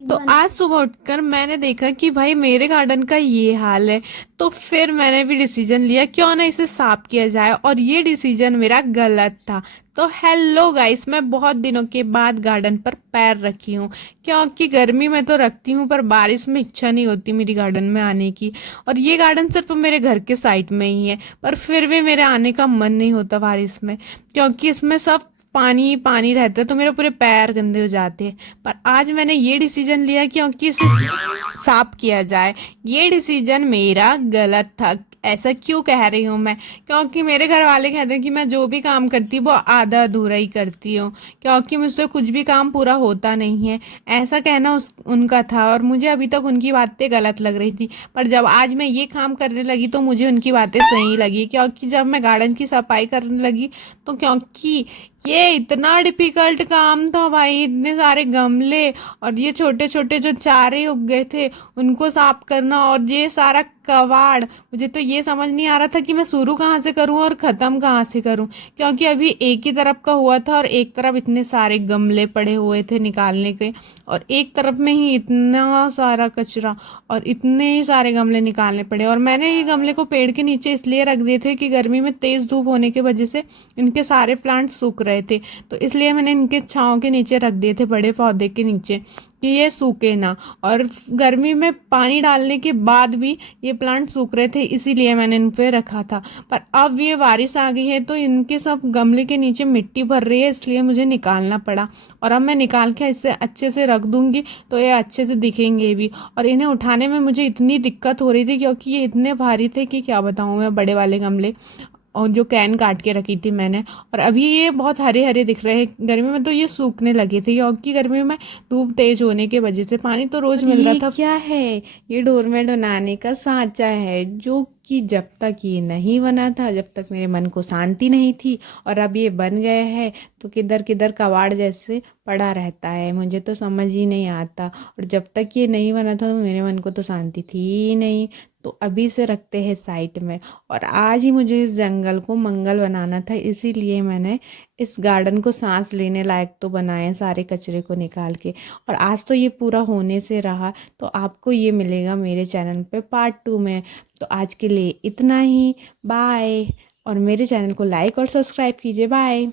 तो आज सुबह उठकर मैंने देखा कि भाई मेरे गार्डन का ये हाल है। तो फिर मैंने भी डिसीजन लिया क्यों ना इसे साफ किया जाए, और ये डिसीजन मेरा गलत था। तो हेलो गाइस, मैं बहुत दिनों के बाद गार्डन पर पैर रखी हूँ। क्योंकि गर्मी में तो रखती हूँ पर बारिश में इच्छा नहीं होती मेरी गार्डन में आने की। और ये गार्डन सिर्फ मेरे घर के साइड में ही है, पर फिर भी मेरे आने का मन नहीं होता बारिश में, क्योंकि इसमें सब पानी ही पानी रहता है तो मेरे पूरे पैर गंदे हो जाते हैं। पर आज मैंने ये डिसीजन लिया क्योंकि इसे साफ किया जाए। ये डिसीजन मेरा गलत था। ऐसा क्यों कह रही हूँ मैं? क्योंकि मेरे घर वाले कहते हैं कि मैं जो भी काम करती हूँ वो आधा अधूरा ही करती हूँ, क्योंकि मुझसे कुछ भी काम पूरा होता नहीं है। ऐसा कहना उनका था, और मुझे अभी तक उनकी बातें गलत लग रही थी। पर जब आज मैं ये काम करने लगी तो मुझे उनकी बातें सही लगी, क्योंकि जब मैं गार्डन की सफाई करने लगी तो क्योंकि ये इतना डिफिकल्ट काम था भाई, इतने सारे गमले और ये छोटे छोटे जो चारे उग गए थे उनको साफ करना, और ये सारा कबाड़। मुझे तो ये समझ नहीं आ रहा था कि मैं शुरू कहाँ से करूँ और ख़त्म कहाँ से करूँ, क्योंकि अभी एक ही तरफ का हुआ था और एक तरफ इतने सारे गमले पड़े हुए थे निकालने के, और एक तरफ में ही इतना सारा कचरा और इतने ही सारे गमले निकालने पड़े। और मैंने ये गमले को पेड़ के नीचे इसलिए रख दिए थे कि गर्मी में तेज़ धूप होने की वजह से इनके सारे प्लांट सूख रहे थे, तो इसलिए मैंने इनके छांव के नीचे रख दिए थे, बड़े पौधे के नीचे, कि ये सूखे ना। और गर्मी में पानी डालने के बाद भी ये प्लांट सूख रहे थे, इसीलिए मैंने इन पे रखा था। पर अब ये बारिश आ गई है तो इनके सब गमले के नीचे मिट्टी भर रही है, इसलिए मुझे निकालना पड़ा। और अब मैं निकाल के इसे अच्छे से रख दूंगी तो ये अच्छे से दिखेंगे भी। और इन्हें उठाने में मुझे इतनी दिक्कत हो रही थी क्योंकि ये इतने भारी थे कि क्या बताऊँ मैं, बड़े वाले गमले, और जो कैन काट के रखी थी मैंने। और अभी ये बहुत हरे हरे दिख रहे हैं, गर्मी में तो ये सूखने लगे थे क्योंकि गर्मी में धूप तेज होने की वजह से पानी तो रोज और मिल रहा ये था। क्या है? ये डोरमेट बनाने का सांचा है, जो कि जब तक ये नहीं बना था, जब तक मेरे मन को शांति नहीं थी, और अब ये बन गया है तो किधर किधर कबाड़ जैसे पड़ा रहता है, मुझे तो समझ ही नहीं आता। और जब तक ये नहीं बना था तो मेरे मन को तो शांति थी ही नहीं। तो अभी से रखते हैं साइड में। और आज ही मुझे इस जंगल को मंगल बनाना था, इसीलिए मैंने इस गार्डन को सांस लेने लायक तो बनाए, सारे कचरे को निकाल के। और आज तो ये पूरा होने से रहा, तो आपको ये मिलेगा मेरे चैनल पे पार्ट 2 में। तो आज के लिए इतना ही। बाय। और मेरे चैनल को लाइक और सब्सक्राइब कीजिए। बाय।